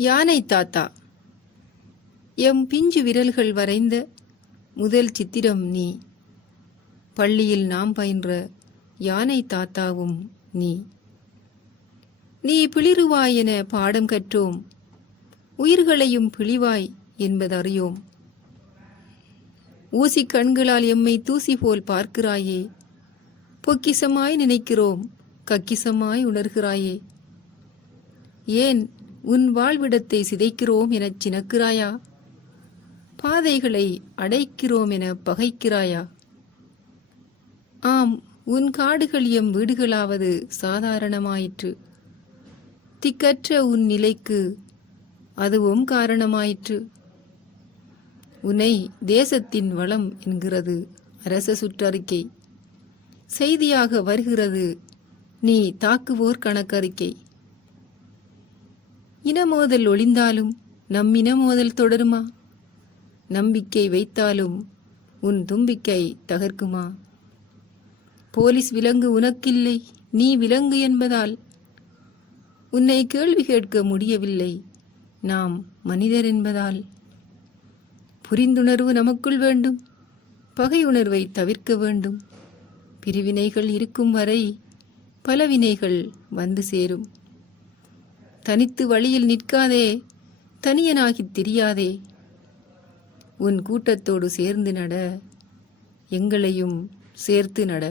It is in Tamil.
யானை தாத்தா. எம் பிஞ்சு விரல்கள் வரைந்த முதல் சித்திரம் நீ. பள்ளியில் நாம் பயின்ற யானை தாத்தாவும் நீ. நீ பிளிருவாய் என பாடம் கற்றோம், உயிர்களையும் பிழிவாய் என்பதறியோம். ஊசி கண்களால் எம்மை தூசி போல் பார்க்கிறாயே, பொக்கிசமாய் நினைக்கிறோம், கக்கிசமாய் உணர்கிறாயே. ஏன் உன் வாழ்விடத்தை சிதைக்கிறோம் எனச் சினக்கிறாயா? பாதைகளை அடைக்கிறோம் என பகைக்கிறாயா? ஆம், உன் காடுகள் எம் வீடுகளாவது சாதாரணமாயிற்று. திக்கற்ற உன் நிலைக்கு அதுவும் காரணமாயிற்று. உன்னை தேசத்தின் வளம் என்கிறது அரச சுற்றறிக்கை. செய்தியாக வருகிறது நீ தாக்குவோர் கணக்கறிக்கை. இனமோதல் ஒளிந்தாலும் நம் இனமோதல் தொடருமா? நம்பிக்கை வைத்தாலும் உன் தும்பிக்கை தகர்க்குமா? போலீஸ் விலங்கு உனக்கில்லை, நீ விலங்கு என்பதால் உன்னை கேள்வி கேட்க முடியவில்லை, நாம் மனிதர் என்பதால். புரிந்துணர்வு நமக்குள் வேண்டும், பகையுணர்வை தவிர்க்க வேண்டும். பிரிவினைகள் இருக்கும் வரை பலவினைகள் வந்து சேரும். தனித்து வழியில் நிற்காதே, தனியனாகித் தெரியாதே. உன் கூட்டத்தோடு சேர்ந்து நட, எங்களையும் சேர்த்து நட.